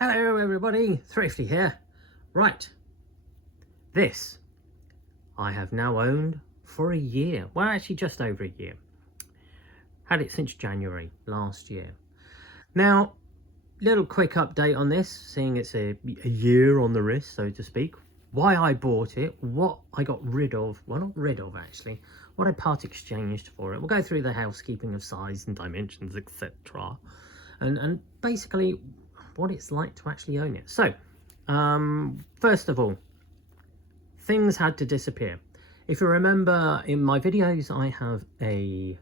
Hello everybody, Thrifty here. Right, this I have now owned for a year. Well, actually just over a year. Had it since January last year. Now, little quick update on this, seeing it's a year on the wrist, so to speak. Why I bought it, what I got rid of, well not rid of actually, what I part exchanged for it. We'll go through the housekeeping of size and dimensions, etc. And basically what it's like to actually own it. So, first of all, things had to disappear. If you remember in my videos, I have a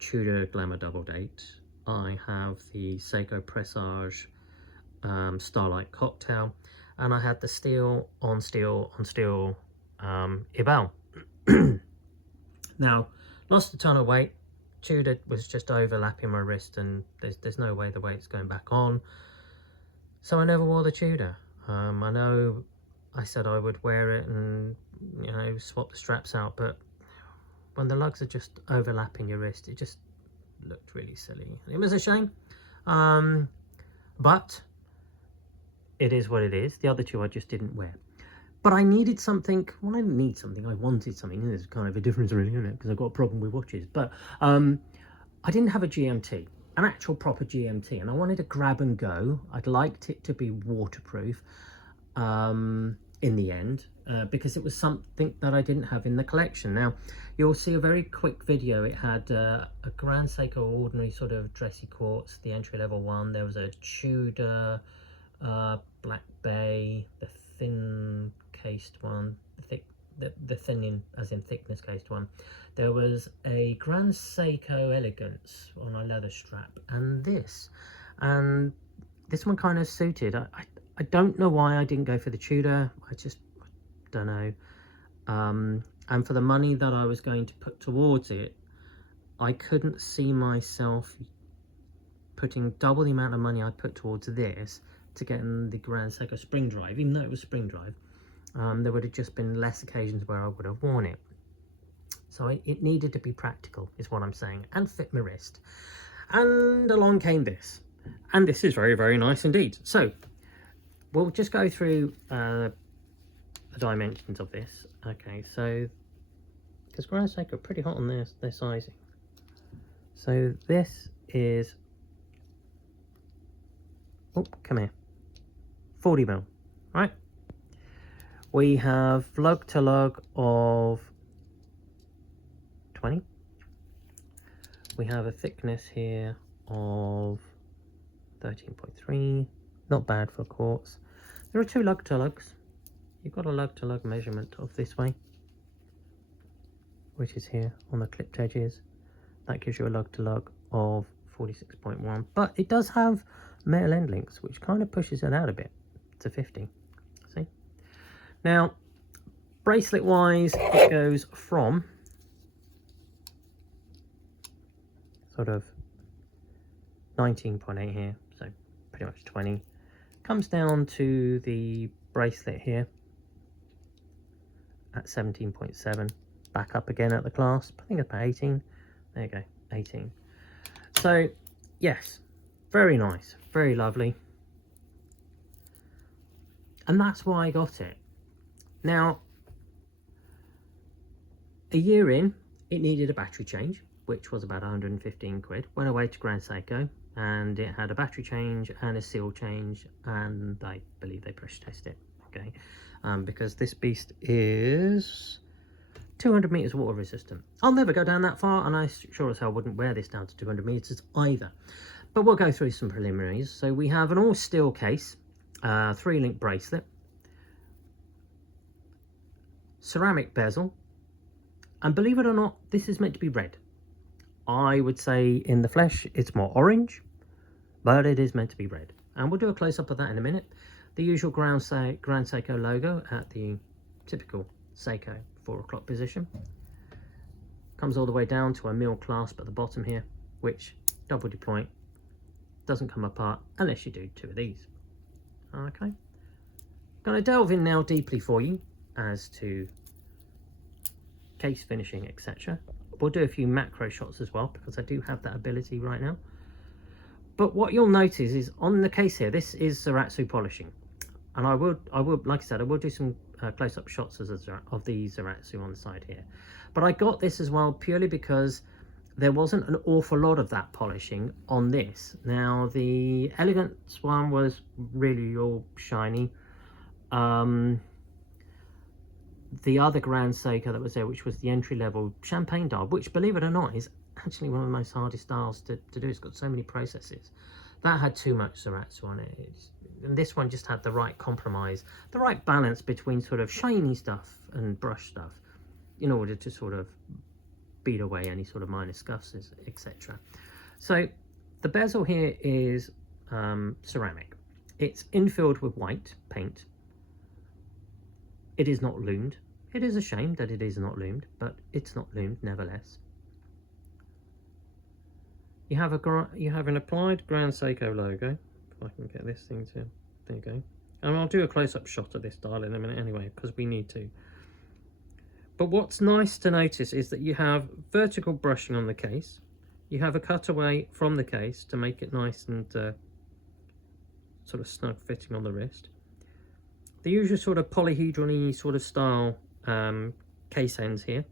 Tudor Glamor Double Date. I have the Seiko Presage Starlight Cocktail, and I had the steel on steel Ebel. Now, lost a ton of weight. Tudor was just overlapping my wrist, and there's no way the weight's going back on. So I never wore the Tudor. I know I said I would wear it and, you know, swap the straps out, but when the lugs are just overlapping your wrist, it just looked really silly. It was a shame, but it is what it is. The other two I just didn't wear. But I needed something. Well, I didn't need something. I wanted something. There's kind of a difference really, isn't it? Because I've got a problem with watches. But I didn't have a GMT. An actual proper GMT, and I wanted a grab and go. I'd liked it to be waterproof in the end, because it was something that I didn't have in the collection. Now you'll see a very quick video. It had a Grand Seiko ordinary sort of dressy quartz, the entry level one. There was a Tudor Black Bay, the thin cased one, the thinning as in thickness cased one. There was a Grand Seiko Elegance on a leather strap, and this one kind of suited. I don't know why I didn't go for the Tudor. I don't know. And for the money that I was going to put towards it, I couldn't see myself putting double the amount of money I put towards this to get in the Grand Seiko spring drive. Even though it was spring drive, there would have just been less occasions where I would have worn it. So it needed to be practical, is what I'm saying, and fit my wrist. And along came this. And this is very, very nice indeed. So we'll just go through the dimensions of this. Okay, so because Grand Seiko are pretty hot on their sizing. So this is, oh, come here, 40 mil, right? We have lug to lug of 20. We have a thickness here of 13.3. Not bad for a quartz. There are two lug to lugs. You've got a lug to lug measurement of this way, which is here on the clipped edges. That gives you a lug to lug of 46.1, but it does have metal end links, which kind of pushes it out a bit to 50. See? Now, bracelet wise, it goes from sort of 19.8 here, so pretty much 20. Comes down to the bracelet here at 17.7. Back up again at the clasp. I think it's about 18. There you go, 18. So yes, very nice, very lovely. And that's why I got it. Now, a year in, it needed a battery change, which was about 115 quid. Went away to Grand Seiko, and it had a battery change and a seal change, and I believe they pressure test it, okay? Because this beast is 200 meters water resistant. I'll never go down that far, and I sure as hell wouldn't wear this down to 200 meters either. But we'll go through some preliminaries. So we have an all steel case, 3-link bracelet, ceramic bezel, and believe it or not, this is meant to be red. I would say in the flesh it's more orange, but it is meant to be red. And we'll do a close-up of that in a minute. The usual Grand Seiko logo at the typical Seiko 4 o'clock position. Comes all the way down to a mil clasp at the bottom here, which double deploy, doesn't come apart unless you do two of these. Okay. Going to delve in now deeply for you as to case finishing, etc. We'll do a few macro shots as well, because I do have that ability right now. But what you'll notice is on the case here, this is Zaratsu polishing. And I will, like I said, I will do some close-up shots of the Zaratsu on the side here. But I got this as well purely because there wasn't an awful lot of that polishing on this. Now, the Elegance one was really all shiny. The other Grand Seiko that was there, which was the entry-level champagne dial, which, believe it or not, is actually one of the most hardest dials to do. It's got so many processes. That had too much Zaratsu on it. And this one just had the right compromise, the right balance between sort of shiny stuff and brush stuff in order to sort of beat away any sort of minor scuffs, etc. So the bezel here is ceramic. It's infilled with white paint. It is not loomed. It is a shame that it is not loomed, but it's not loomed nevertheless. You have an applied Grand Seiko logo. If I can get this thing to, there you go. And I'll do a close-up shot of this dial in a minute anyway, because we need to. But what's nice to notice is that you have vertical brushing on the case. You have a cutaway from the case to make it nice and sort of snug fitting on the wrist. The usual sort of polyhedron-y sort of style case ends here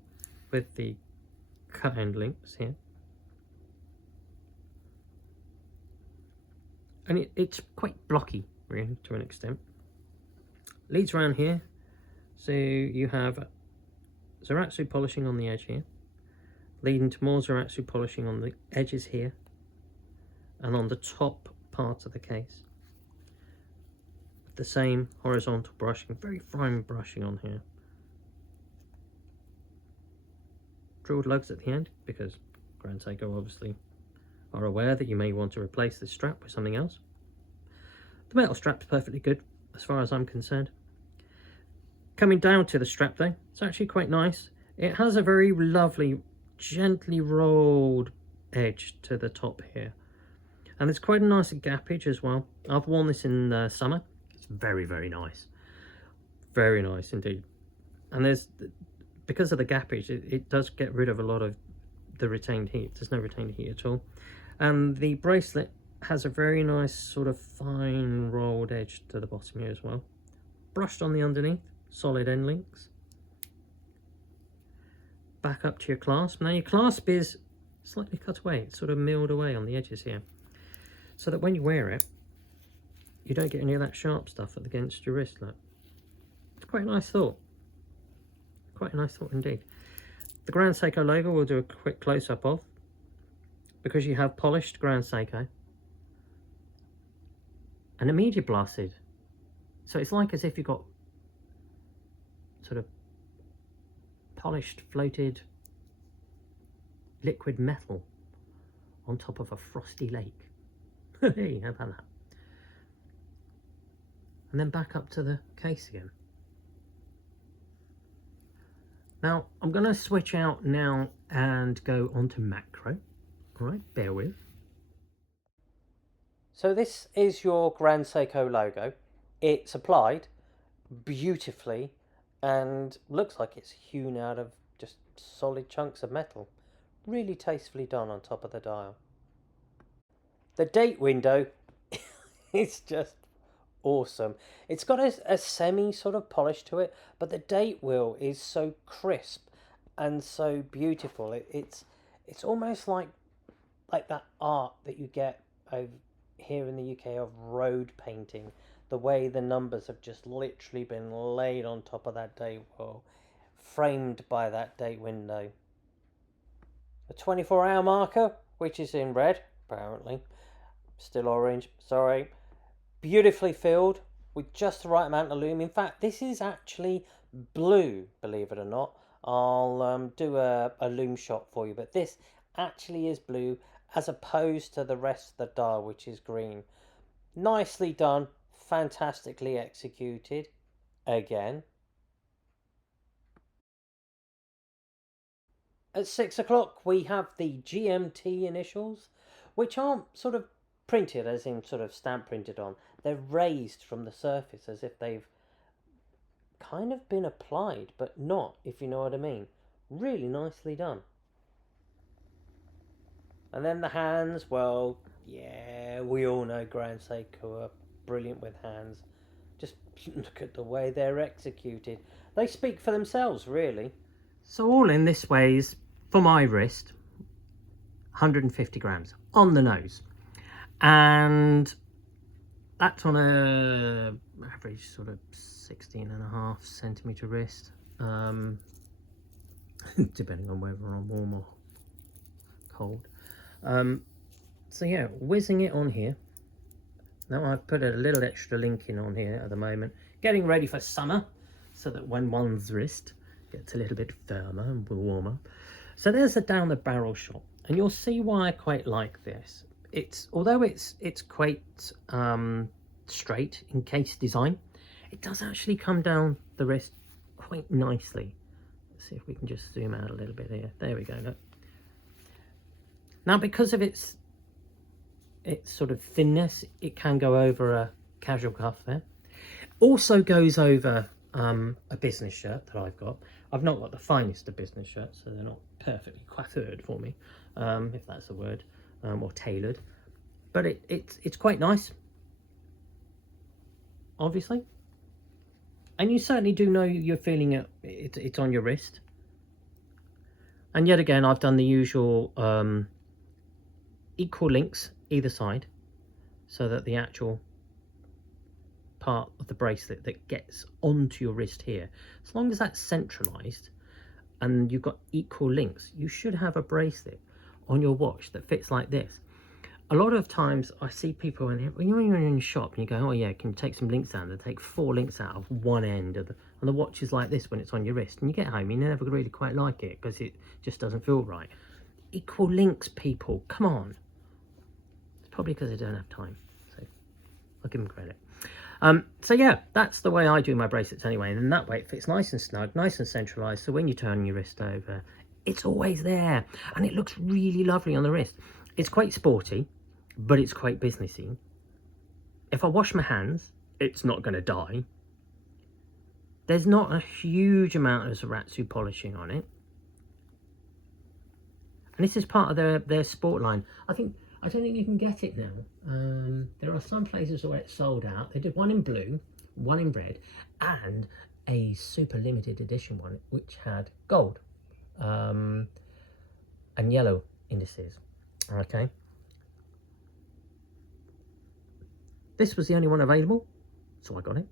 with the cut end links here. And it's quite blocky, really, to an extent. Leads around here. So you have Zaratsu polishing on the edge here, leading to more Zaratsu polishing on the edges here, and on the top part of the case. The same horizontal brushing, very fine brushing on here. Drilled lugs at the end, because Grand Seiko obviously are aware that you may want to replace this strap with something else. The metal strap's perfectly good as far as I'm concerned. Coming down to the strap though, it's actually quite nice. It has a very lovely, gently rolled edge to the top here. And there's quite a nice gappage as well. I've worn this in summer. It's very, very nice. Very nice indeed. And there's, because of the gappage, it does get rid of a lot of the retained heat. There's no retained heat at all. And the bracelet has a very nice sort of fine rolled edge to the bottom here as well. Brushed on the underneath, solid end links. Back up to your clasp. Now your clasp is slightly cut away. It's sort of milled away on the edges here, so that when you wear it, you don't get any of that sharp stuff against your wrist. Look, it's quite a nice thought. Quite a nice thought indeed. The Grand Seiko logo we'll do a quick close-up of, because you have polished Grand Seiko and a media blasted. So it's like as if you've got sort of polished, floated liquid metal on top of a frosty lake. Hey, how about that? And then back up to the case again. Now, I'm going to switch out now and go on to macro. All right, bear with. So this is your Grand Seiko logo. It's applied beautifully and looks like it's hewn out of just solid chunks of metal. Really tastefully done on top of the dial. The date window is just awesome. It's got a semi sort of polish to it, but the date wheel is so crisp and so beautiful. It's almost like that art that you get over here in the UK of road painting. The way the numbers have just literally been laid on top of that date wheel, framed by that date window. A 24-hour marker, which is in red, apparently. Still orange, sorry. Beautifully filled with just the right amount of lume. In fact, this is actually blue, believe it or not. I'll do a lume shot for you, but this actually is blue as opposed to the rest of the dial, which is green. Nicely done, fantastically executed again. At 6 o'clock we have the GMT initials, which aren't sort of printed as in sort of stamp printed on. They're raised from the surface as if they've kind of been applied, but not, if you know what I mean. Really nicely done. And then the hands, well, yeah, Yeah, we all know Grand Seiko are brilliant with hands. Just look at the way they're executed. They speak for themselves, really. So all in, this weighs, for my wrist, 150 grams on the nose. And that's on a average sort of 16.5 centimetre wrist. Depending on whether I'm warm or cold. So yeah, whizzing it on here. Now I've put a little extra link in on here at the moment, getting ready for summer, so that when one's wrist gets a little bit firmer and warmer. So there's a down the barrel shot, and you'll see why I quite like this. Although it's quite straight in case design, it does actually come down the wrist quite nicely. Let's see if we can just zoom out a little bit here. There we go. Look. Now, because of its sort of thinness, it can go over a casual cuff there. Also goes over a business shirt that I've got. I've not got the finest of business shirts, so they're not perfectly coiffeured for me, if that's a word, or tailored. But it's quite nice, obviously. And you certainly do know you're feeling it's on your wrist. And yet again, I've done the usual equal links either side, so that the actual part of the bracelet that gets onto your wrist here, as long as that's centralized and you've got equal links, you should have a bracelet on your watch that fits like this. A lot of times I see people when you're in the shop and you go, oh yeah, can you take some links out? They take 4 links out of one end of and the watch is like this when it's on your wrist, and you get home, you never really quite like it because it just doesn't feel right. Equal links, people, come on. It's probably because I don't have time, so I'll give them credit. So yeah, that's the way I do my bracelets anyway, and that way it fits nice and snug, nice and centralized, so when you turn your wrist over, it's always there, and it looks really lovely on the wrist. It's quite sporty, but it's quite businessy. If I wash my hands, it's not going to die. There's not a huge amount of Zaratsu polishing on it. And this is part of their sport line. I don't think you can get it now. There are some places where it's sold out. They did one in blue, one in red, and a super limited edition one, which had gold and yellow indices. Okay. This was the only one available, so I got it.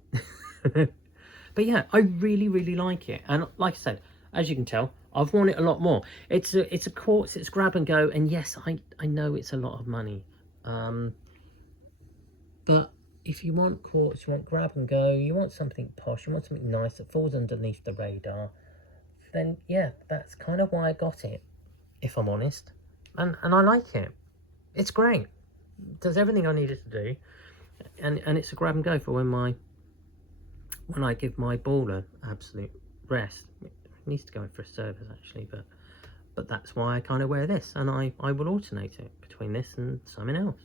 But yeah, I really, really like it. And like I said, as you can tell, I've worn it a lot more. It's a quartz, it's grab and go, and yes, I know it's a lot of money. But if you want quartz, you want grab and go, you want something posh, you want something nice that falls underneath the radar, then yeah, that's kind of why I got it, if I'm honest. And I like it. It's great. It does everything I needed to do. And it's a grab and go for when I give my ball an absolute rest. It needs to go in for a service actually, but that's why I kind of wear this, and I will alternate it between this and something else.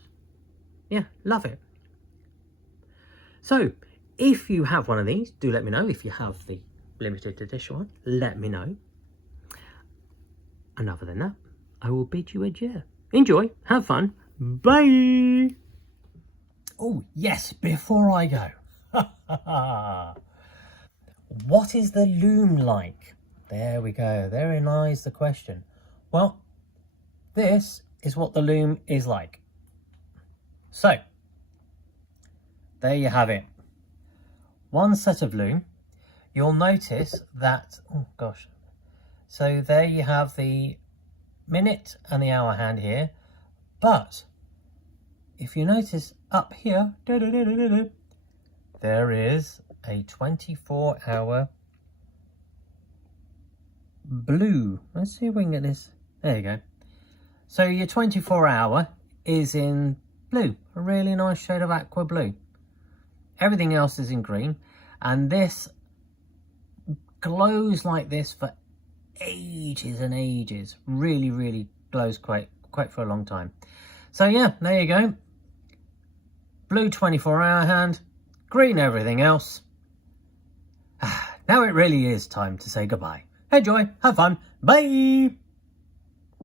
Yeah, love it. So if you have one of these, do let me know. If you have the limited edition one, let me know. And other than that, I will bid you adieu. Enjoy, have fun, bye. Oh yes, before I go, what is the loom like? There we go, therein lies the question. Well, this is what the loom is like. So, there you have it. One set of loom. You'll notice that, oh gosh. So there you have the minute and the hour hand here. But, if you notice up here, there is a 24-hour blue. Let's see if we can get this. There you go. So your 24-hour is in blue, a really nice shade of aqua blue. Everything else is in green, and this glows like this for ages and ages. Really, really glows quite for a long time. So yeah, there you go. Blue 24-hour hand, green everything else. Now it really is time to say goodbye. Enjoy, have fun, bye!